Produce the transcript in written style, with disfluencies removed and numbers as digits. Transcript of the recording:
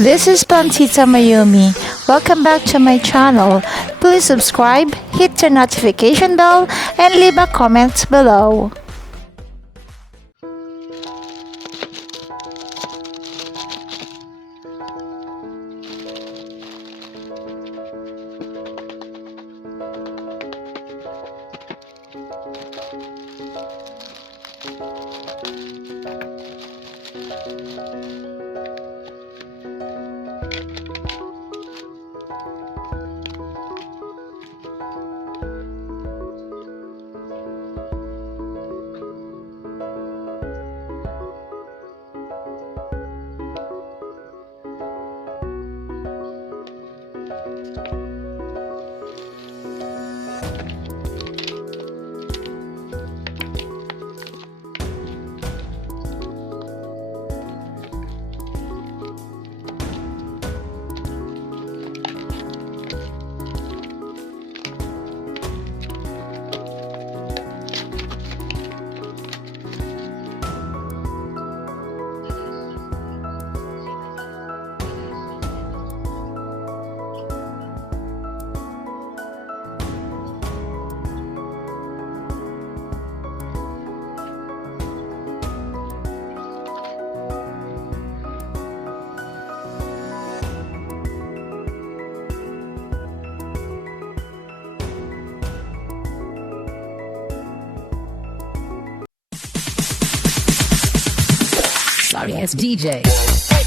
This is Pansita Mayumi. Welcome back to my channel. Please subscribe, hit the notification bell, and leave a comment below. Sorry ass DJ.